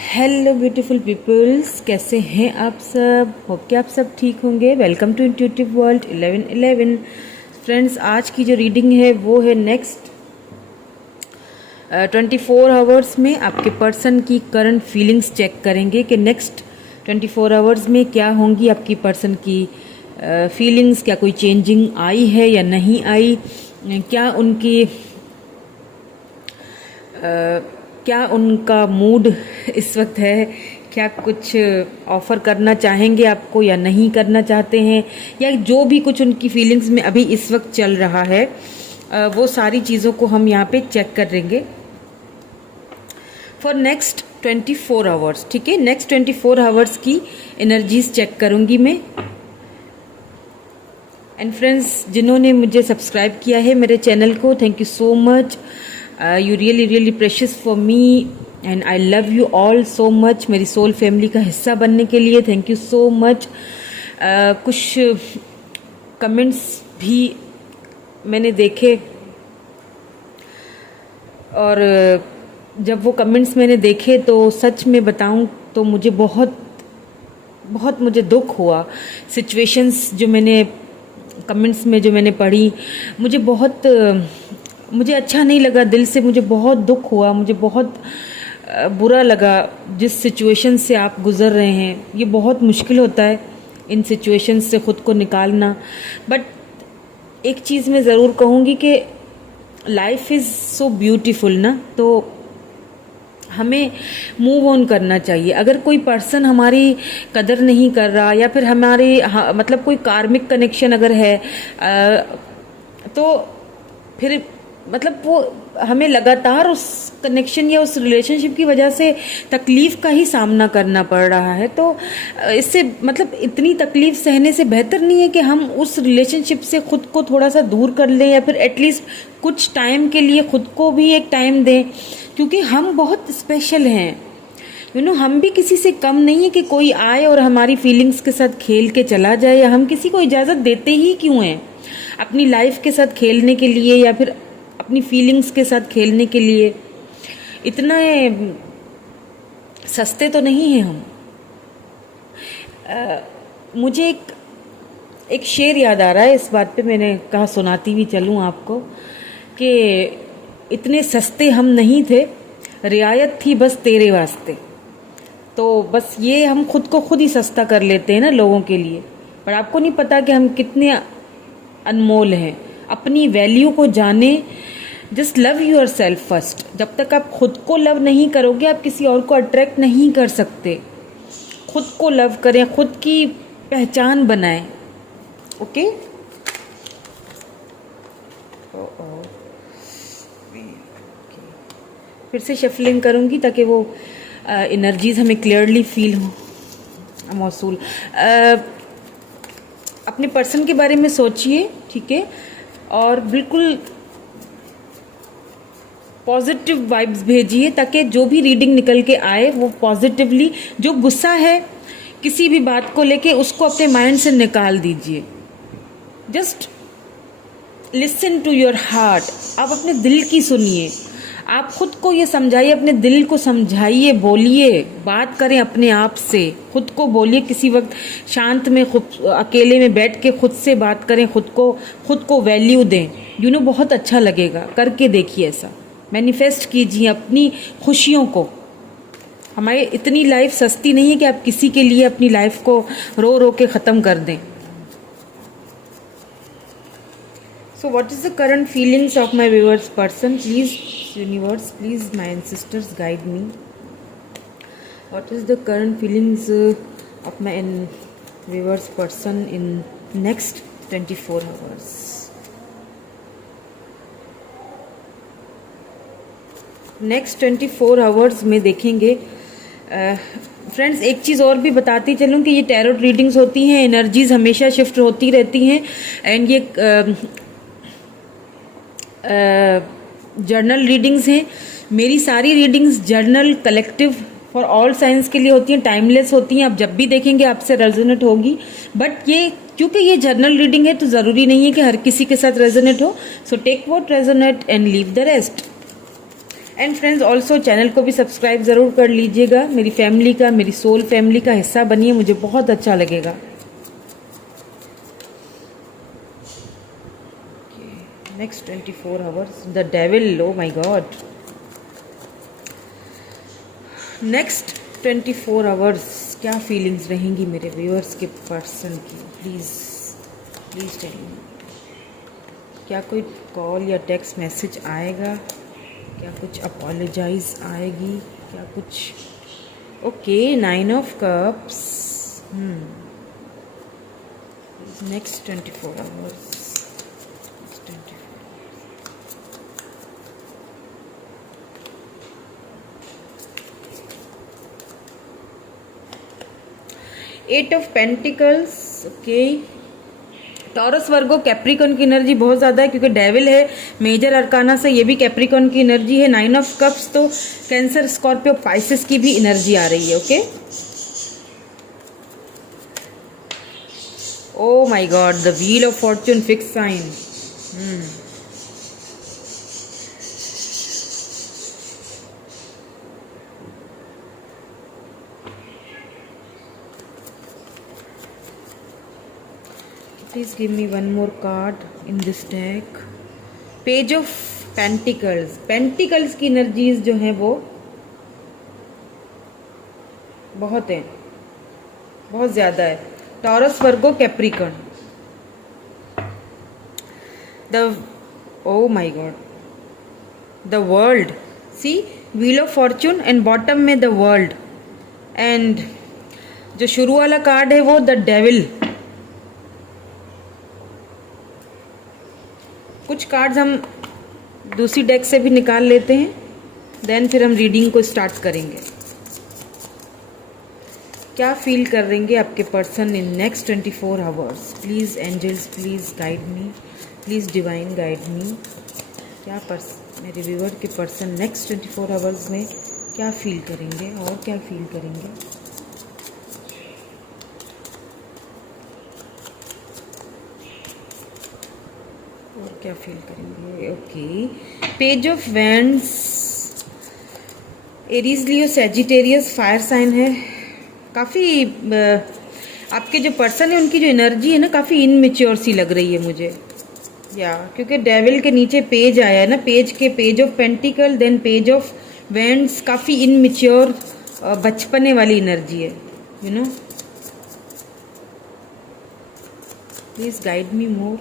Hello beautiful peoples, कैसे हैं आप सब। होप कि आप सब ठीक होंगे। Welcome to intuitive world 1111। Friends, आज की जो रीडिंग है वो है नेक्स्ट 24 आवर्स में आपके पर्सन की करंट फीलिंग्स चेक करेंगे कि नेक्स्ट 24 आवर्स में क्या होंगी आपकी पर्सन की फीलिंग्स। क्या कोई चेंजिंग आई है या नहीं आई, क्या उनका मूड इस वक्त है, क्या कुछ ऑफ़र करना चाहेंगे आपको या नहीं करना चाहते हैं, या जो भी कुछ उनकी फीलिंग्स में अभी इस वक्त चल रहा है वो सारी चीज़ों को हम यहाँ पे चेक करेंगे फॉर नेक्स्ट 24 आवर्स। ठीक है, नेक्स्ट 24 आवर्स की एनर्जीज चेक करूँगी मैं। एंड फ्रेंड्स, जिन्होंने मुझे सब्सक्राइब किया है मेरे चैनल को, thank you so much. You really precious for me and I love you all so much. मेरी सोल फैमिली का हिस्सा बनने के लिए थैंक यू सो मच। कुछ कमेंट्स भी मैंने देखे और जब वो कमेंट्स मैंने देखे तो सच में बताऊं तो मुझे बहुत मुझे दुख हुआ। सिचुएशंस जो मैंने कमेंट्स में जो मैंने पढ़ी, मुझे अच्छा नहीं लगा, दिल से मुझे बहुत दुख हुआ, मुझे बहुत बुरा लगा। जिस सिचुएशन से आप गुज़र रहे हैं, ये बहुत मुश्किल होता है इन सिचुएशन से ख़ुद को निकालना। बट एक चीज़ मैं ज़रूर कहूँगी कि लाइफ इज़ सो ब्यूटीफुल ना, तो हमें मूव ऑन करना चाहिए। अगर कोई पर्सन हमारी कदर नहीं कर रहा या फिर मतलब कोई कार्मिक कनेक्शन अगर है तो फिर मतलब वो हमें लगातार उस कनेक्शन या उस रिलेशनशिप की वजह से तकलीफ़ का ही सामना करना पड़ रहा है। तो इससे मतलब इतनी तकलीफ़ सहने से बेहतर नहीं है कि हम उस रिलेशनशिप से ख़ुद को थोड़ा सा दूर कर लें या फिर एटलीस्ट कुछ टाइम के लिए ख़ुद को भी एक टाइम दें, क्योंकि हम बहुत स्पेशल हैं। हम भी किसी से कम नहीं है कि कोई आए और हमारी फीलिंग्स के साथ खेल के चला जाए, या हम किसी को इजाज़त देते ही क्यों हैं अपनी लाइफ के साथ खेलने के लिए या फिर अपनी फीलिंग्स के साथ खेलने के लिए। इतना सस्ते तो नहीं हैं हम। मुझे एक शेर याद आ रहा है, इस बात पे मैंने कहा सुनाती भी चलूँ आपको कि इतने सस्ते हम नहीं थे, रियायत थी बस तेरे वास्ते। तो बस ये हम खुद को खुद ही सस्ता कर लेते हैं ना लोगों के लिए, पर आपको नहीं पता कि हम कितने अनमोल हैं। अपनी वैल्यू को जाने, just love yourself first. जब तक आप खुद को लव नहीं करोगे आप किसी और को अट्रैक्ट नहीं कर सकते। खुद को लव करें, खुद की पहचान बनाएं। ओके, फिर से शफलिंग करूंगी ताकि वो एनर्जीज हमें क्लियरली फील हो मौसूल। अपने पर्सन के बारे में सोचिए, ठीक है, और बिल्कुल पॉजिटिव वाइब्स भेजिए ताकि जो भी रीडिंग निकल के आए वो पॉजिटिवली। जो गुस्सा है किसी भी बात को लेके उसको अपने माइंड से निकाल दीजिए। Just listen to your heart. आप अपने दिल की सुनिए। आप खुद को ये समझाइए, अपने दिल को समझाइए, बोलिए, बात करें अपने आप से। खुद को बोलिए, किसी वक्त शांत में खुद अकेले में बैठ के खुद से बात करें, खुद को वैल्यू दें। बहुत अच्छा लगेगा। करके देखिए, ऐसा मैनिफेस्ट कीजिए अपनी खुशियों को। हमारी इतनी लाइफ सस्ती नहीं है कि आप किसी के लिए अपनी लाइफ को रो रो के ख़त्म कर दें। So what is the current feelings of my viewers person? Please universe, please my ancestors guide me. What is the current feelings of my viewers person in next 24 hours? Next 24 hours में देखेंगे। Friends, एक चीज़ और भी बताती चलूँ कि ये tarot readings होती हैं, एनर्जीज हमेशा शिफ्ट होती रहती हैं। एंड ये जर्नल रीडिंग्स हैं। मेरी सारी readings journal collective for all science के लिए होती हैं, टाइमलेस होती हैं। आप जब भी देखेंगे आपसे रेजोनेट होगी। बट ये क्योंकि ये जर्नल रीडिंग है तो ज़रूरी नहीं है कि हर किसी के साथ रेजोनेट हो। So take what resonate and leave the rest. And friends also channel को भी सब्सक्राइब ज़रूर कर लीजिएगा, मेरी फैमिली का, मेरी सोल फैमिली का हिस्सा बनिए, मुझे बहुत अच्छा लगेगा। Next 24 hours the devil, O my God. Next 24 hours क्या फीलिंग्स रहेंगी मेरे व्यूअर्स के पर्सन की, प्लीज़ टेल मी। क्या कोई कॉल या टेक्स्ट मैसेज आएगा, क्या कुछ अपोलोजाइज आएगी, क्या कुछ। Okay 9 of cups. Next 24 hours. 8 of pentacles. Okay Taurus Virgo Capricorn की एनर्जी बहुत ज़्यादा है क्योंकि डेविल है मेजर अरकाना से, ये भी कैप्रिकॉन की एनर्जी है। 9 ऑफ कप्स तो कैंसर, स्कॉर्पियो, पाइसेस की भी एनर्जी आ रही है। Okay oh my God the wheel of fortune fix sign. Please give me one more card in this deck. Page of Pentacles. Pentacles की energies जो हैं वो बहुत हैं, बहुत ज़्यादा है। Taurus, Virgo, Capricorn. oh my god, the world. See, wheel of fortune and bottom में the world, and जो शुरू वाला कार्ड है वो द डेविल। कुछ कार्ड्स हम दूसरी डेक से भी निकाल लेते हैं, देन फिर हम रीडिंग को स्टार्ट करेंगे। क्या फील करेंगे आपके person in next 24 hours? Please angels please guide me, please divine guide me. क्या मेरे व्यूअर के पर्सन नेक्स्ट 24 आवर्स में क्या फील करेंगे और क्या फील करेंगे? और क्या फील करेंगे? Okay page of wands. Aries, Leo, Sagittarius, fire sign है। काफ़ी आपके जो पर्सन है उनकी जो एनर्जी है ना काफ़ी इनमेच्योर सी लग रही है मुझे, या क्योंकि डेविल के नीचे पेज आया है ना, पेज के page of pentacle, then page of wands, काफ़ी इनमेच्योर बचपने वाली एनर्जी है, you know. Please guide me more,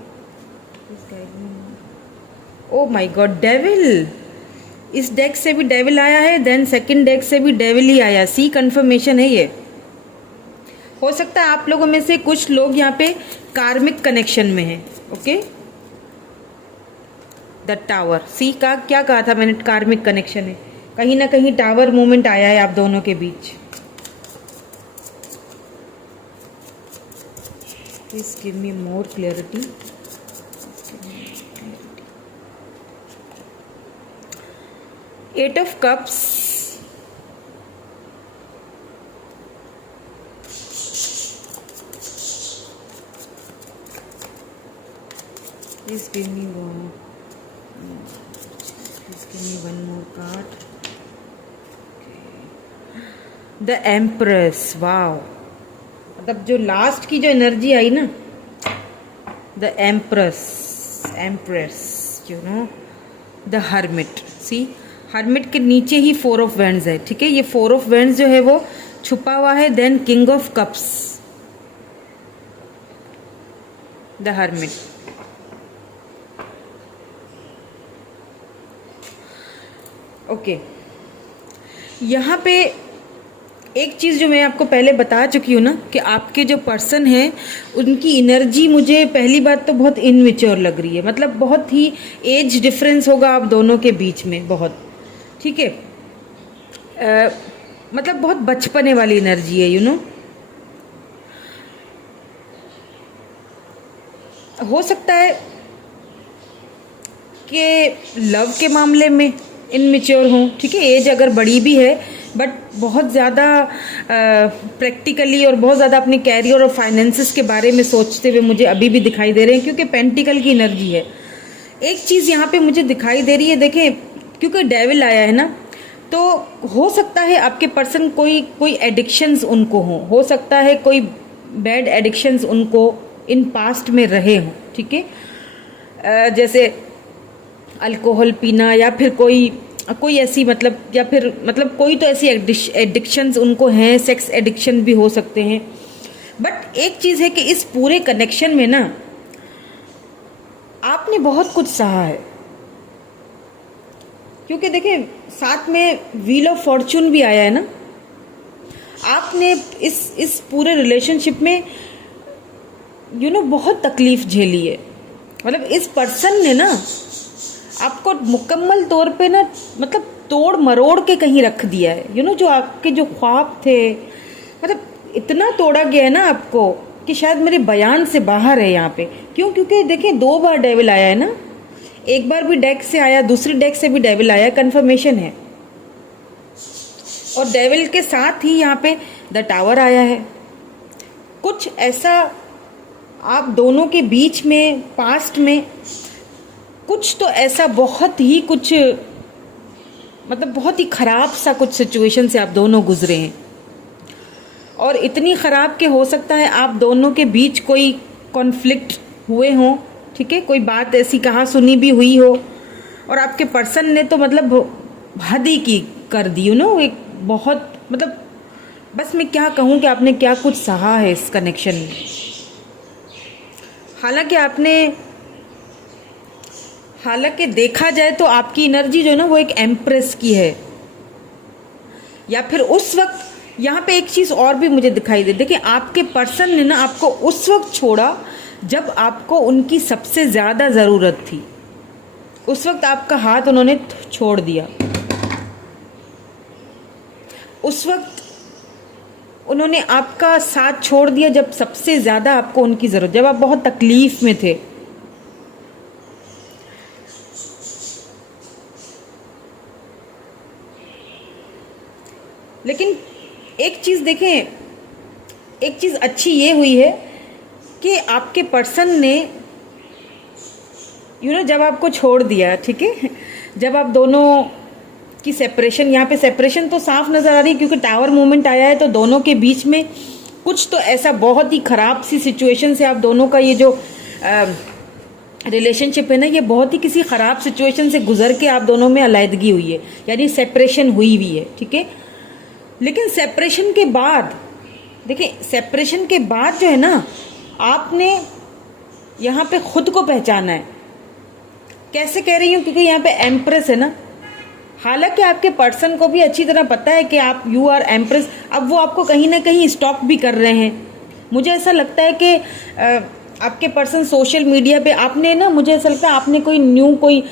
oh my God devil. इस डेक से भी डेविल आया है, देन सेकंड डेक से भी डेविल ही आया। सी कंफर्मेशन है ये। हो सकता है आप लोगों में से कुछ लोग यहाँ पे कार्मिक कनेक्शन में हैं। ओके द टावर, सी का क्या कहा था मैंने, कार्मिक कनेक्शन है, कहीं ना कहीं टावर मूवमेंट आया है आप दोनों के बीच। Please give me more clarity. Eight of cups, please give me one more card. The Empress, wow, मतलब जो लास्ट की जो एनर्जी आई ना, the empress, you know, the hermit. See hermit के नीचे ही 4 ऑफ वैंड्स है, ठीक है, ये 4 ऑफ वैंड्स जो है वो छुपा हुआ है। Then king of cups, the hermit. Okay यहाँ पे एक चीज़ जो मैं आपको पहले बता चुकी हूँ ना कि आपके जो पर्सन हैं उनकी एनर्जी मुझे पहली बात तो बहुत इनमेच्योर लग रही है, मतलब बहुत ही एज डिफरेंस होगा आप दोनों के बीच में, बहुत, ठीक है, मतलब बहुत बचपने वाली एनर्जी है, यू नो। हो सकता है कि लव के मामले में इनमेच्योर हों, ठीक है, एज अगर बड़ी भी है बट बहुत ज़्यादा प्रैक्टिकली और बहुत ज़्यादा अपने कैरियर और फाइनेंसेस के बारे में सोचते हुए मुझे अभी भी दिखाई दे रहे हैं, क्योंकि पेंटिकल की एनर्जी है। एक चीज़ यहाँ पे मुझे दिखाई दे रही है, देखें क्योंकि डेविल आया है ना, तो हो सकता है आपके पर्सन कोई एडिक्शंस उनको हो सकता है कोई बैड एडिक्शंस उनको इन पास्ट में रहे हों, ठीक है। जैसे अल्कोहल पीना या फिर कोई ऐसी या फिर कोई तो ऐसी एडिक्शंस उनको हैं, सेक्स एडिक्शन भी हो सकते हैं। बट एक चीज़ है कि इस पूरे कनेक्शन में ना आपने बहुत कुछ सहा है, क्योंकि देखिए साथ में व्हील ऑफ फॉर्चून भी आया है ना। आपने इस पूरे रिलेशनशिप में बहुत तकलीफ झेली है। इस पर्सन ने ना आपको मुकम्मल तौर पे ना तोड़ मरोड़ के कहीं रख दिया है। जो आपके जो ख्वाब थे इतना तोड़ा गया है ना आपको कि शायद मेरे बयान से बाहर है यहाँ पे। क्यों? क्योंकि देखिए 2 बार डेविल आया है ना, एक बार भी डेक से आया, दूसरी डेक से भी डेविल आया, कंफर्मेशन है। और डेविल के साथ ही यहाँ पे द टावर आया है। कुछ ऐसा आप दोनों के बीच में पास्ट में कुछ तो ऐसा बहुत ही खराब सा कुछ सिचुएशन से आप दोनों गुजरे हैं, और इतनी खराब के हो सकता है आप दोनों के बीच कोई कॉन्फ्लिक्ट हुए हों, ठीक है, कोई बात ऐसी कहा सुनी भी हुई हो, और आपके पर्सन ने तो हद ही की कर दी। एक बहुत बस मैं क्या कहूँ कि आपने क्या कुछ सहा है इस कनेक्शन में। हालांकि देखा जाए तो आपकी एनर्जी जो है ना वो एक एम्प्रेस की है, या फिर उस वक्त यहाँ पे एक चीज़ और भी मुझे दिखाई दे। देखिए आपके पर्सन ने ना आपको उस वक्त छोड़ा जब आपको उनकी सबसे ज़्यादा ज़रूरत थी। उस वक्त आपका हाथ उन्होंने छोड़ दिया। उस वक्त उन्होंने आपका साथ छोड़ दिया जब सबसे ज़्यादा आपको उनकी ज़रूरत, जब आप बहुत तकलीफ़ में थे। लेकिन एक चीज़ देखें, एक चीज़ अच्छी ये हुई है कि आपके पर्सन ने जब आपको छोड़ दिया, ठीक है, जब आप दोनों की सेपरेशन, यहाँ पे सेपरेशन तो साफ नज़र आ रही है क्योंकि टावर मूवमेंट आया है, तो दोनों के बीच में कुछ तो ऐसा बहुत ही ख़राब सी सिचुएशन से आप दोनों का ये जो रिलेशनशिप है ना, ये बहुत ही किसी ख़राब सिचुएशन से गुजर के आप दोनों में अलहदगी हुई है, यानी सेपरेशन हुई है, ठीक है। लेकिन सेपरेशन के बाद देखिए, सेपरेशन के बाद जो है ना आपने यहाँ पे खुद को पहचाना है। कैसे कह रही हूँ? क्योंकि यहाँ पे एम्प्रेस है ना। हालांकि आपके पर्सन को भी अच्छी तरह पता है कि आप यू आर एम्प्रेस। अब वो आपको कहीं ना कहीं स्टॉक भी कर रहे हैं। मुझे ऐसा लगता है कि आपके पर्सन सोशल मीडिया पे आपने ना, मुझे ऐसा लगता है आपने कोई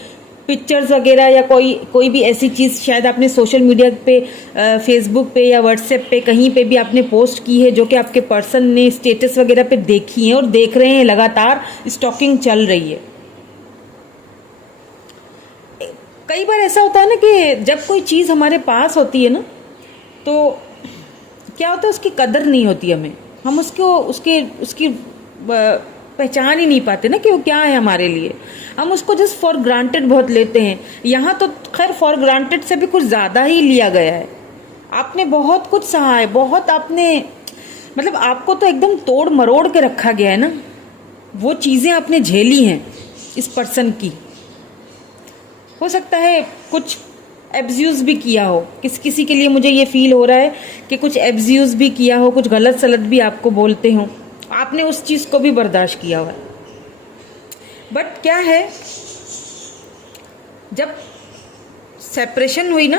पिक्चर्स वगैरह या कोई भी ऐसी चीज़ शायद आपने सोशल मीडिया पे, फेसबुक पे या व्हाट्सएप पे कहीं पे भी आपने पोस्ट की है, जो कि आपके पर्सन ने स्टेटस वगैरह पे देखी है और देख रहे हैं। लगातार स्टॉकिंग चल रही है। कई बार ऐसा होता है ना कि जब कोई चीज़ हमारे पास होती है ना, तो क्या होता है उसकी कदर नहीं होती हमें। हम उसकी पहचान ही नहीं पाते ना कि वो क्या है हमारे लिए। हम उसको जस्ट फॉर ग्रांटेड बहुत लेते हैं। यहाँ तो खैर फॉर ग्रांटेड से भी कुछ ज़्यादा ही लिया गया है। आपने बहुत कुछ सहा है, बहुत आपने आपको तो एकदम तोड़ मरोड़ के रखा गया है ना। वो चीज़ें आपने झेली हैं इस पर्सन की। हो सकता है कुछ एब्यूज़ भी किया हो, किसी के लिए मुझे ये फील हो रहा है कि कुछ एब्यूज़ भी किया हो, कुछ गलत सलत भी आपको बोलते हो, आपने उस चीज़ को भी बर्दाश्त किया हुआ है। बट क्या है, जब सेपरेशन हुई ना,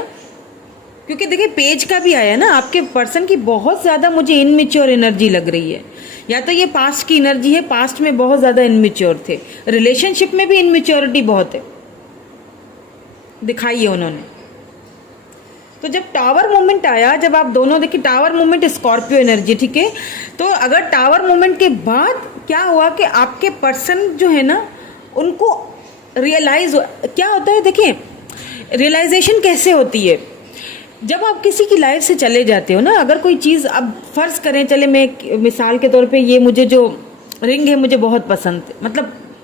क्योंकि देखिए पेज का भी आया ना, आपके पर्सन की बहुत ज़्यादा मुझे इनमेच्योर एनर्जी लग रही है। या तो ये पास्ट की एनर्जी है, पास्ट में बहुत ज़्यादा इनमेच्योर थे, रिलेशनशिप में भी इनमेच्योरिटी बहुत है, दिखाई है उन्होंने। तो जब टावर मोमेंट आया, जब आप दोनों देखिए, टावर मोमेंट स्कॉर्पियो एनर्जी, ठीक है। तो अगर टावर मोमेंट के बाद क्या हुआ कि आपके पर्सन जो है ना, उनको रियलाइज क्या होता है, देखिए रियलाइजेशन कैसे होती है जब आप किसी की लाइफ से चले जाते हो ना। अगर कोई चीज़, अब फर्ज करें, चले मैं मिसाल के तौर पे, ये मुझे जो रिंग है मुझे बहुत पसंद,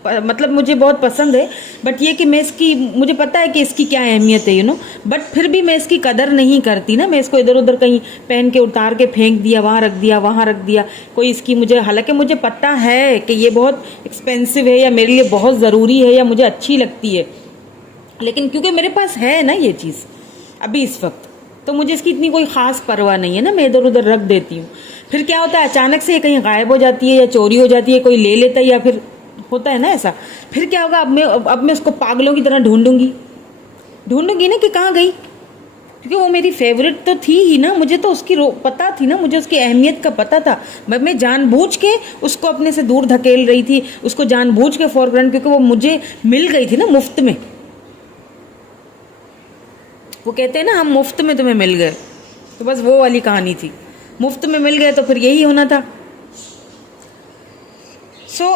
मतलब मुझे बहुत पसंद है, बट ये कि मैं इसकी, मुझे पता है कि इसकी क्या अहमियत है बट फिर भी मैं इसकी कदर नहीं करती ना। मैं इसको इधर उधर कहीं पहन के उतार के फेंक दिया, वहाँ रख दिया, वहाँ रख दिया। कोई इसकी मुझे, हालांकि मुझे पता है कि ये बहुत एक्सपेंसिव है या मेरे लिए बहुत ज़रूरी है या मुझे अच्छी लगती है, लेकिन क्योंकि मेरे पास है ना ये चीज़ अभी इस वक्त, तो मुझे इसकी इतनी कोई ख़ास परवाह नहीं है ना, मैं इधर उधर रख देती हूँ। फिर क्या होता है, अचानक से ये कहीं गायब हो जाती है या चोरी हो जाती है, कोई ले लेता है या फिर होता है ना ऐसा। फिर क्या होगा, अब मैं उसको पागलों की तरह ढूंढूंगी ना कि कहाँ गई, क्योंकि वो मेरी फेवरेट तो थी ही ना, मुझे तो उसकी पता थी ना, मुझे उसकी अहमियत का पता था। मैं जानबूझ के उसको अपने से दूर धकेल रही थी, उसको जानबूझ के फॉरग्राउंड, क्योंकि वो मुझे मिल गई थी ना मुफ्त में। वो कहते हैं ना, हम मुफ्त में तुम्हें मिल गए, तो बस वो वाली कहानी थी। मुफ्त में मिल गए तो फिर यही होना था। सो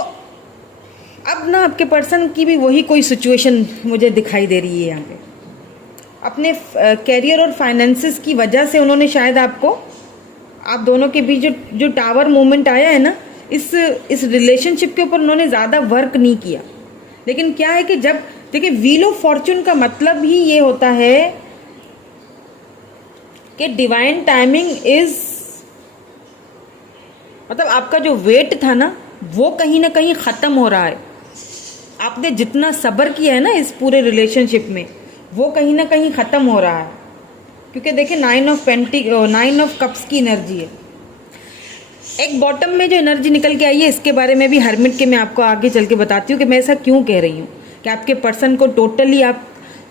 अब ना आपके पर्सन की भी वही कोई सिचुएशन मुझे दिखाई दे रही है यहाँ पे। अपने कैरियर और फाइनेंसेस की वजह से उन्होंने शायद आपको, आप दोनों के बीच जो टावर मूवमेंट आया है ना, इस रिलेशनशिप के ऊपर उन्होंने ज़्यादा वर्क नहीं किया। लेकिन क्या है कि जब देखिए, व्हील ऑफ फॉर्च्यून का मतलब ही ये होता है कि डिवाइन टाइमिंग इज, मतलब आपका जो वेट था ना वो कहीं ना कहीं ख़त्म हो रहा है। आपने जितना सब्र किया है ना इस पूरे रिलेशनशिप में, वो कहीं ना कहीं ख़त्म हो रहा है। क्योंकि देखिए 9 ऑफ कप्स की एनर्जी है। एक बॉटम में जो एनर्जी निकल के आई है, इसके बारे में भी हरमिट के मैं आपको आगे चल के बताती हूँ कि मैं ऐसा क्यों कह रही हूँ कि आपके पर्सन को टोटली आप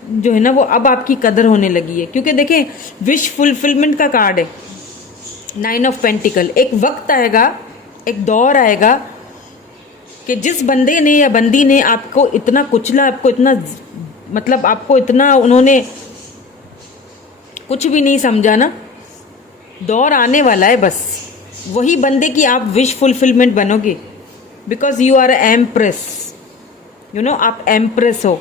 जो है ना वो अब आपकी कदर होने लगी है। क्योंकि देखें, विश फुलफिलमेंट का कार्ड है 9 ऑफ पेंटिकल। एक वक्त आएगा, एक दौर आएगा कि जिस बंदे ने या बंदी ने आपको इतना कुचला, आपको इतना, मतलब आपको इतना उन्होंने कुछ भी नहीं समझा ना, दौर आने वाला है, बस वही बंदे की आप विश फुलफिलमेंट बनोगे। बिकॉज यू आर एम्प्रेस, आप एम्प्रेस हो,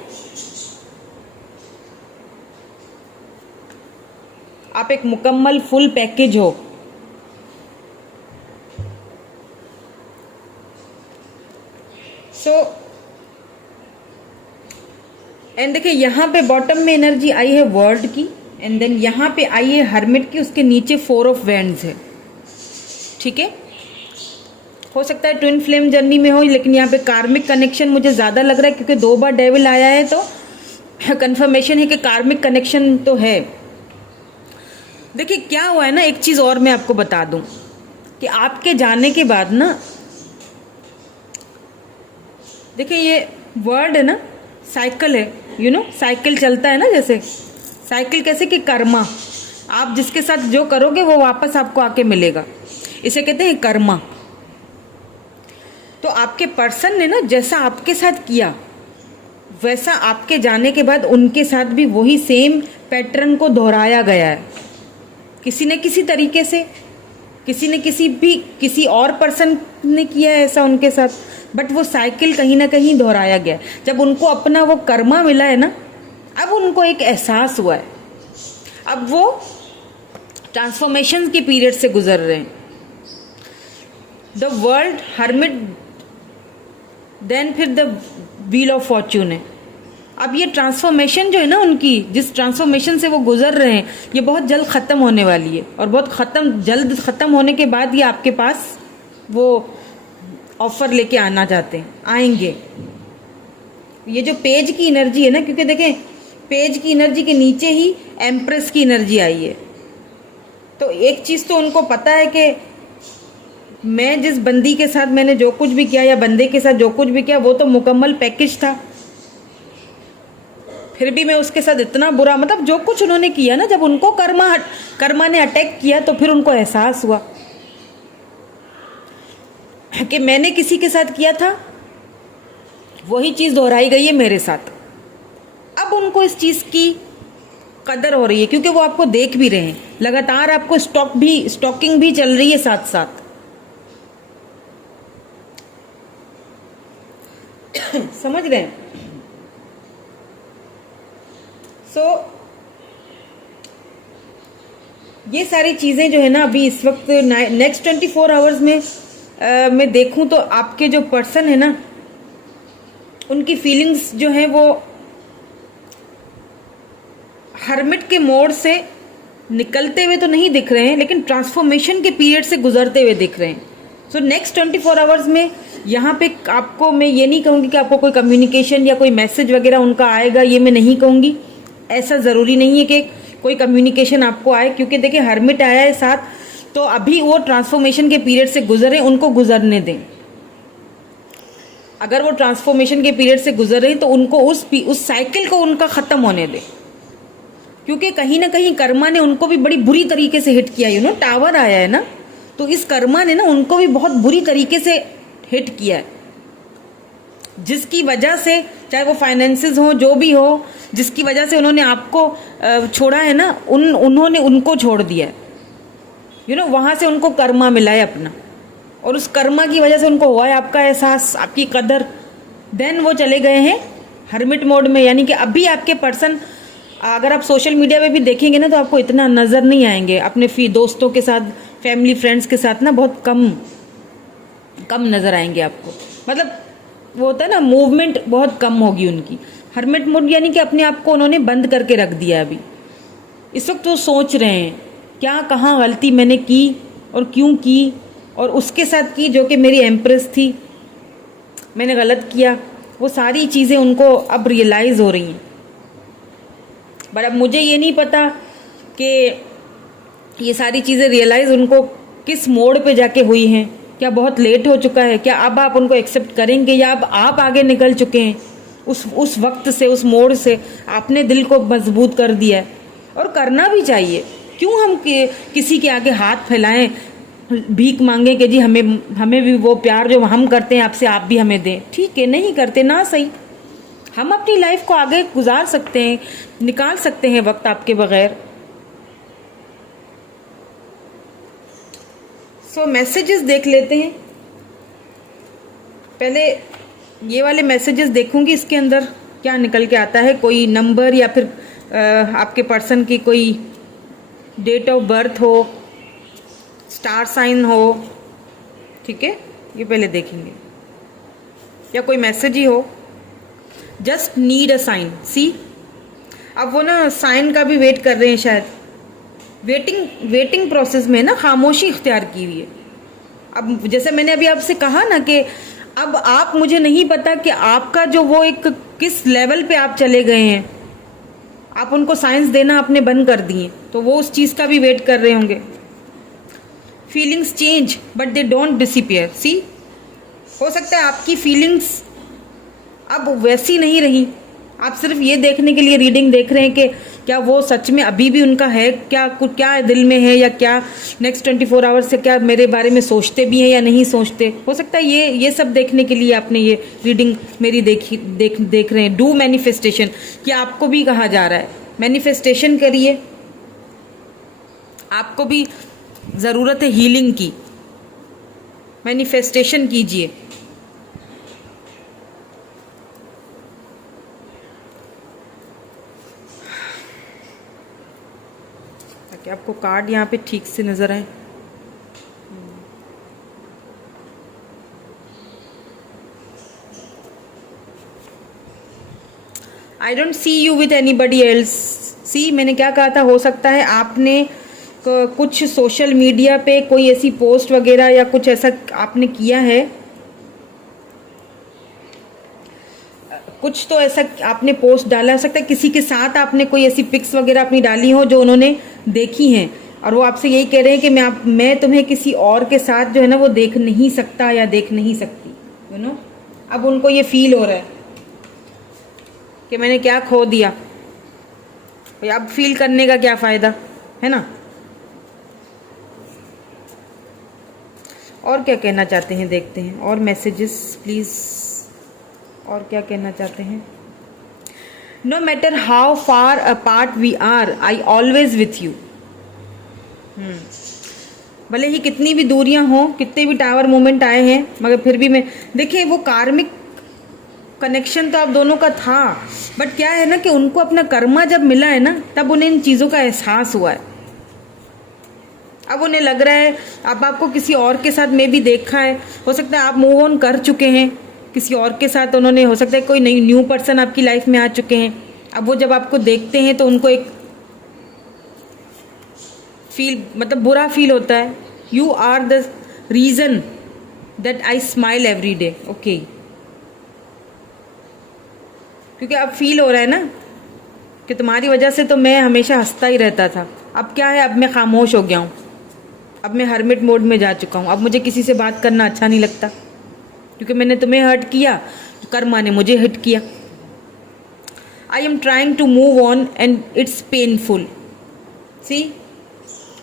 आप एक मुकम्मल फुल पैकेज हो। एंड देखिए यहाँ पे बॉटम में एनर्जी आई है वर्ल्ड की, एंड देन यहाँ पे आई है हर्मिट की, उसके नीचे 4 ऑफ वैंड्स है। ठीक है, हो सकता है ट्विन फ्लेम जर्नी में हो, लेकिन यहाँ पे कार्मिक कनेक्शन मुझे ज़्यादा लग रहा है, क्योंकि 2 बार डेविल आया है तो कंफर्मेशन है कि कार्मिक कनेक्शन तो है। देखिए क्या हुआ है ना, एक चीज़ और मैं आपको बता दूं कि आपके जाने के बाद ना, देखिए ये वर्ड है ना, साइकिल है, साइकिल चलता है ना, जैसे साइकिल कैसे कि कर्मा, आप जिसके साथ जो करोगे वो वापस आपको आके मिलेगा, इसे कहते हैं कर्मा। तो आपके पर्सन ने ना जैसा आपके साथ किया, वैसा आपके जाने के बाद उनके साथ भी वही सेम पैटर्न को दोहराया गया है। किसी न किसी तरीके से, किसी और पर्सन ने किया है ऐसा उनके साथ, बट वो साइकिल कहीं ना कहीं दोहराया गया। जब उनको अपना वो कर्मा मिला है ना, अब उनको एक एहसास हुआ है, अब वो ट्रांसफॉर्मेशन के पीरियड से गुजर रहे हैं। द वर्ल्ड, हर्मिट, देन फिर द व्हील ऑफ फॉर्च्यून है। अब ये ट्रांसफॉर्मेशन जो है ना उनकी, जिस ट्रांसफॉर्मेशन से वो गुजर रहे हैं, ये बहुत जल्द ख़त्म होने वाली है, और बहुत जल्द ख़त्म होने के बाद ये आपके पास वो ऑफर लेके आना चाहते हैं, आएंगे। ये जो पेज की एनर्जी है ना, क्योंकि देखें पेज की एनर्जी के नीचे ही एम्प्रेस की एनर्जी आई है, तो एक चीज़ तो उनको पता है कि मैं जिस बंदी के साथ मैंने जो कुछ भी किया या बंदे के साथ जो कुछ भी किया वो तो मुकम्मल पैकेज था, फिर भी मैं उसके साथ इतना बुरा, मतलब जो कुछ उन्होंने किया ना, जब उनको कर्मा ने अटैक किया तो फिर उनको एहसास हुआ कि मैंने किसी के साथ किया था, वही चीज़ दोहराई गई है मेरे साथ। अब उनको इस चीज़ की कदर हो रही है, क्योंकि वो आपको देख भी रहे हैं, लगातार आपको स्टॉकिंग भी चल रही है साथ साथ। समझ रहे हैं? ये सारी चीज़ें जो है ना, अभी इस वक्त नेक्स्ट 24 आवर्स में मैं देखूं तो आपके जो पर्सन है ना, उनकी फीलिंग्स जो हैं वो हर्मिट के मोड से निकलते हुए तो नहीं दिख रहे हैं, लेकिन ट्रांसफॉर्मेशन के पीरियड से गुजरते हुए दिख रहे हैं। सो नेक्स्ट 24 आवर्स में यहाँ पे आपको, मैं ये नहीं कहूँगी कि आपको कोई कम्युनिकेशन या कोई मैसेज वगैरह उनका आएगा, ये मैं नहीं कहूँगी। ऐसा ज़रूरी नहीं है कि कोई कम्युनिकेशन आपको आए, क्योंकि देखिए हर्मिट आया है साथ, तो अभी वो ट्रांसफॉर्मेशन के पीरियड से गुजरे, उनको गुजरने दें। अगर वो ट्रांसफॉर्मेशन के पीरियड से गुजर रहे हैं तो उनको उस साइकिल को उनका ख़त्म होने दें, क्योंकि कहीं ना कहीं कर्मा ने उनको भी बड़ी बुरी तरीके से हिट किया। टावर आया है ना, तो इस कर्मा ने ना उनको भी बहुत बुरी तरीके से हिट किया है, जिसकी वजह से, चाहे वो फाइनेंसेस हो, जो भी हो, जिसकी वजह से उन्होंने आपको छोड़ा है ना, उन्होंने उनको छोड़ दिया है। वहाँ से उनको कर्मा मिला है अपना, और उस कर्मा की वजह से उनको हुआ है आपका एहसास, आपकी कदर। देन वो चले गए हैं हर्मिट मोड में, यानी कि अभी आपके पर्सन, अगर आप सोशल मीडिया पे भी देखेंगे ना, तो आपको इतना नज़र नहीं आएंगे। अपने दोस्तों के साथ, फैमिली फ्रेंड्स के साथ ना बहुत कम नज़र आएंगे आपको। मतलब वो होता है ना, मूवमेंट बहुत कम होगी उनकी। हर्मिट मोड यानी कि अपने आप को उन्होंने बंद करके रख दिया। अभी इस वक्त वो सोच रहे हैं क्या, कहाँ गलती मैंने की और क्यों की, और उसके साथ की जो कि मेरी एम्प्रेस थी, मैंने गलत किया। वो सारी चीज़ें उनको अब रियलाइज़ हो रही हैं। बट अब मुझे ये नहीं पता कि ये सारी चीज़ें रियलाइज़ उनको किस मोड़ पे जाके हुई हैं। क्या बहुत लेट हो चुका है? क्या अब आप उनको एक्सेप्ट करेंगे, या अब आप आगे निकल चुके हैं उस वक्त से, उस मोड़ से? आपने दिल को मजबूत कर दिया है, और करना भी चाहिए। क्यों हम किसी के आगे हाथ फैलाएं, भीख मांगे कि जी हमें भी वो प्यार जो हम करते हैं आपसे, आप भी हमें दें? ठीक है, नहीं करते ना सही। हम अपनी लाइफ को आगे गुजार सकते हैं, निकाल सकते हैं वक्त आपके बगैर। सो मैसेजेस देख लेते हैं। पहले ये वाले मैसेजेस देखूंगी, इसके अंदर क्या निकल के आता है। कोई नंबर, या फिर आपके पर्सन की कोई डेट ऑफ बर्थ हो, स्टार साइन हो, ठीक है, ये पहले देखेंगे। या कोई मैसेज ही हो, जस्ट नीड अ साइन। सी, अब वो ना साइन का भी वेट कर रहे हैं शायद। वेटिंग प्रोसेस में ना खामोशी इख्तियार की हुई है। अब जैसे मैंने अभी आपसे कहा ना कि अब आप, मुझे नहीं पता कि आपका जो वो एक किस लेवल पे आप चले गए हैं, आप उनको साइंस देना आपने बंद कर दिए, तो वो उस चीज़ का भी वेट कर रहे होंगे। Feelings change but they don't disappear. See, हो सकता है आपकी फीलिंग्स अब वैसी नहीं रही। आप सिर्फ ये देखने के लिए रीडिंग देख रहे हैं कि क्या वो सच में अभी भी उनका है, क्या दिल में है, या क्या नेक्स्ट 24 आवर्स से क्या मेरे बारे में सोचते भी हैं या नहीं सोचते। हो सकता है ये सब देखने के लिए आपने ये रीडिंग मेरी देख रहे हैं। डू मैनिफेस्टेशन, कि आपको भी कहा जा रहा है मैनिफेस्टेशन करिए। आपको भी ज़रूरत है हीलिंग की, मैनिफेस्टेशन कीजिए। ताकि आपको कार्ड यहाँ पे ठीक से नज़र आए। I don't see you with anybody else. See, मैंने क्या कहा था, हो सकता है आपने कुछ सोशल मीडिया पे कोई ऐसी पोस्ट वगैरह या कुछ ऐसा आपने किया है, कुछ तो ऐसा आपने पोस्ट डाला। हो सकता है किसी के साथ आपने कोई ऐसी पिक्स वगैरह अपनी डाली हो जो उन्होंने देखी हैं, और वो आपसे यही कह रहे हैं कि मैं तुम्हें किसी और के साथ जो है ना वो देख नहीं सकता या देख नहीं सकती। अब उनको ये फील हो रहा है कि मैंने क्या खो दिया। अब फील करने का क्या फ़ायदा है ना। और क्या कहना चाहते हैं, देखते हैं और मैसेजेस प्लीज़। और क्या कहना चाहते हैं? No matter how far apart we are, I always with you. भले ही कितनी भी दूरियां हों, कितने भी टावर मोमेंट आए हैं, मगर फिर भी मैं, देखिए वो कार्मिक कनेक्शन तो आप दोनों का था, बट क्या है ना कि उनको अपना कर्मा जब मिला है ना, तब उन्हें इन चीज़ों का एहसास हुआ है। अब उन्हें लग रहा है, अब आपको किसी और के साथ में भी देखा है, हो सकता है आप मूव ऑन कर चुके हैं, किसी और के साथ उन्होंने, हो सकता है कोई नई न्यू पर्सन आपकी लाइफ में आ चुके हैं। अब वो जब आपको देखते हैं तो उनको एक फील, मतलब बुरा फील होता है। You are the reason that I smile every day, okay. क्योंकि अब फील हो रहा है ना कि तुम्हारी वजह से तो मैं हमेशा हंसता ही रहता था। अब क्या है, अब मैं खामोश हो गया हूँ, अब मैं हर्मिट मोड में जा चुका हूँ। अब मुझे किसी से बात करना अच्छा नहीं लगता, क्योंकि मैंने तुम्हें हर्ट किया, कर्मा ने मुझे हिट किया। I am trying to move on and it's painful. See,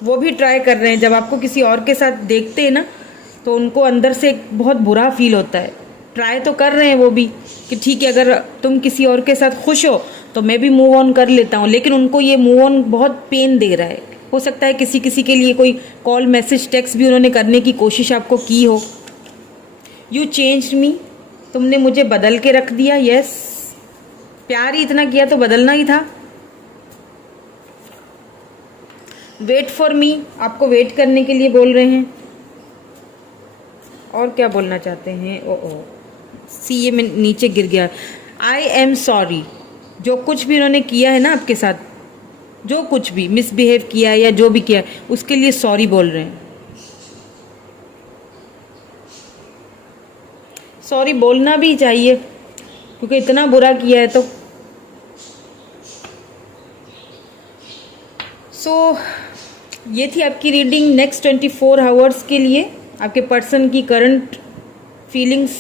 वो भी ट्राई कर रहे हैं। जब आपको किसी और के साथ देखते हैं ना तो उनको अंदर से एक बहुत बुरा फील होता है। ट्राई तो कर रहे हैं वो भी कि ठीक है, अगर तुम किसी और के साथ खुश हो तो मैं भी मूव ऑन कर लेता हूँ, लेकिन उनको ये मूव ऑन बहुत पेन दे रहा है। हो सकता है किसी किसी के लिए कोई कॉल, मैसेज, टेक्स्ट भी उन्होंने करने की कोशिश आपको की हो। यू चेंज्ड मी, तुमने मुझे बदल के रख दिया। यस, प्यार ही इतना किया तो बदलना ही था। वेट फॉर मी, आपको वेट करने के लिए बोल रहे हैं। और क्या बोलना चाहते हैं? ओ सी, ये मैं नीचे गिर गया। आई एम सॉरी, जो कुछ भी उन्होंने किया है ना आपके साथ, जो कुछ भी मिसबिहेव किया है या जो भी किया है, उसके लिए सॉरी बोल रहे हैं। सॉरी बोलना भी चाहिए, क्योंकि इतना बुरा किया है तो। सो ये थी आपकी रीडिंग नेक्स्ट 24 आवर्स के लिए। आपके पर्सन की करंट फीलिंग्स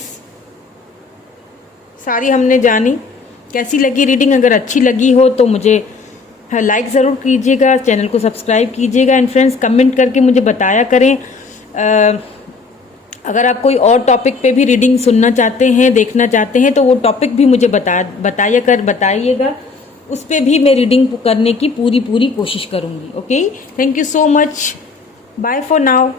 सारी हमने जानी। कैसी लगी रीडिंग? अगर अच्छी लगी हो तो मुझे लाइक ज़रूर कीजिएगा, चैनल को सब्सक्राइब कीजिएगा, एंड फ्रेंड्स कमेंट करके मुझे बताया करें। अगर आप कोई और टॉपिक पे भी रीडिंग सुनना चाहते हैं, देखना चाहते हैं, तो वो टॉपिक भी मुझे बताइएगा। उस पर भी मैं रीडिंग करने की पूरी कोशिश करूँगी। Okay, thank you so much, bye for now.